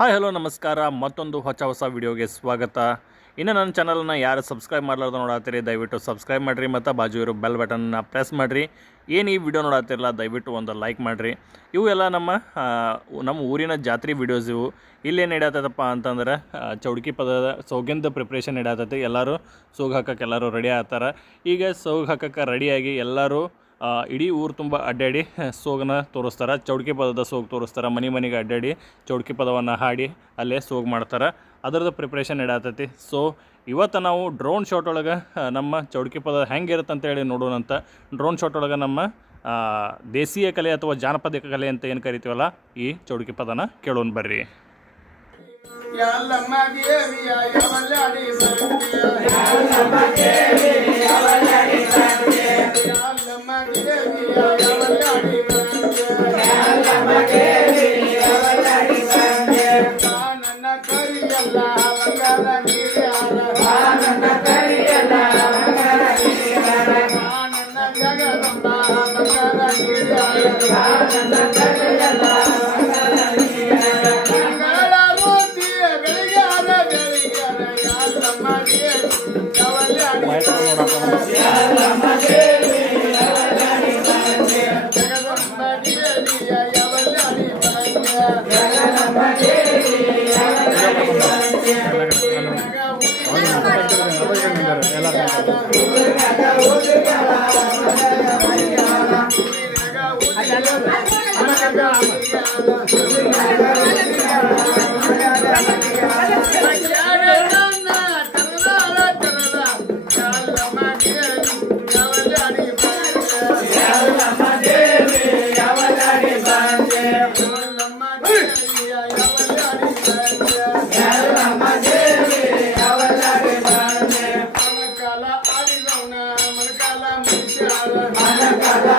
Hi, hello, ನಮಸ್ಕಾರ. ಮತ್ತೊಂದು ಹೊಸ ಹೊಸ ವಿಡಿಯೋಗೆ ಸ್ವಾಗತ. ಇನ್ನು ನನ್ನ ಚಾನಲನ್ನು ಯಾರು ಸಬ್ಸ್ಕ್ರೈಬ್ ಮಾಡಲಾರ್ದು ನೋಡಾತೀರಿ, ದಯವಿಟ್ಟು ಸಬ್ಸ್ಕ್ರೈಬ್ ಮಾಡಿರಿ ಮತ್ತು ಬಾಜು ಇರೋ ಬೆಲ್ ಬಟನ್ನ ಪ್ರೆಸ್ ಮಾಡಿರಿ. ಏನು ಈ ವಿಡಿಯೋ ನೋಡಾತಿರಲ್ಲ ದಯವಿಟ್ಟು ಒಂದು ಲೈಕ್ ಮಾಡಿರಿ. ಇವು ಎಲ್ಲ ನಮ್ಮ ನಮ್ಮ ಊರಿನ ಜಾತ್ರೆ ವಿಡಿಯೋಸ್ ಇವು. ಇಲ್ಲೇನು ಇಡಾತದಪ್ಪ ಅಂತಂದ್ರೆ ಚೌಡ್ಕಿ ಪದದ ಸೌಗಿಂದ ಪ್ರಿಪ್ರೇಷನ್ ಇಡಾತೈತಿ ಎಲ್ಲರೂ ಸೋಗ್ ಹಾಕಕ್ಕೆ ಎಲ್ಲರೂ ರೆಡಿ ಆಗ್ತಾರೆ. ಈಗ ಸೋಗ್ ಹಾಕಕ್ಕೆ ರೆಡಿಯಾಗಿ ಎಲ್ಲರೂ ಇಡೀ ಊರು ತುಂಬ ಅಡ್ಡಾಡಿ ಸೋಗನ ತೋರಿಸ್ತಾರೆ. ಚೌಡ್ಕಿ ಪದದ ಸೋಗ್ ತೋರಿಸ್ತಾರೆ. ಮನೆ ಮನೆಗೆ ಅಡ್ಡಾಡಿ ಚೌಡ್ಕಿ ಪದವನ್ನು ಹಾಡಿ ಅಲ್ಲೇ ಸೋಗ್ ಮಾಡ್ತಾರೆ. ಅದರದ್ದು ಪ್ರಿಪ್ರೇಷನ್ ಇಡಾತೈತಿ ಸೊ ಇವತ್ತು ನಾವು ಡ್ರೋನ್ ಶಾಟ್ ಒಳಗೆ ನಮ್ಮ ಚೌಡ್ಕಿ ಪದ ಹೆಂಗಿರುತ್ತೆ ಅಂತೇಳಿ ನೋಡೋಣಂತ ಡ್ರೋನ್ ಶಾಟ್ ಒಳಗೆ ನಮ್ಮ ದೇಸೀಯ ಕಲೆ ಅಥವಾ ಜಾನಪದ ಕಲೆ ಅಂತ ಏನು ಕರಿತೀವಲ್ಲ, ಈ ಚೌಡ್ಕಿ ಪದನ ಕೇಳೋಣ ಬರ್ರಿ. అమ్మ మిషాల మన కళా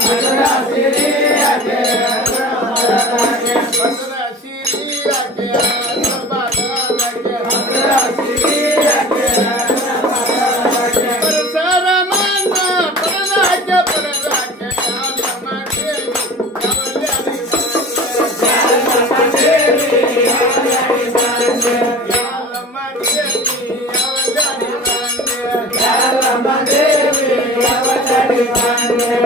ಸಿರಿಯಾಕೆ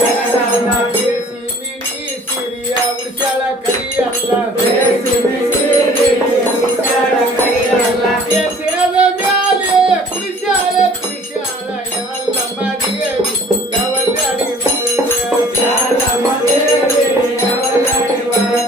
జగదంబ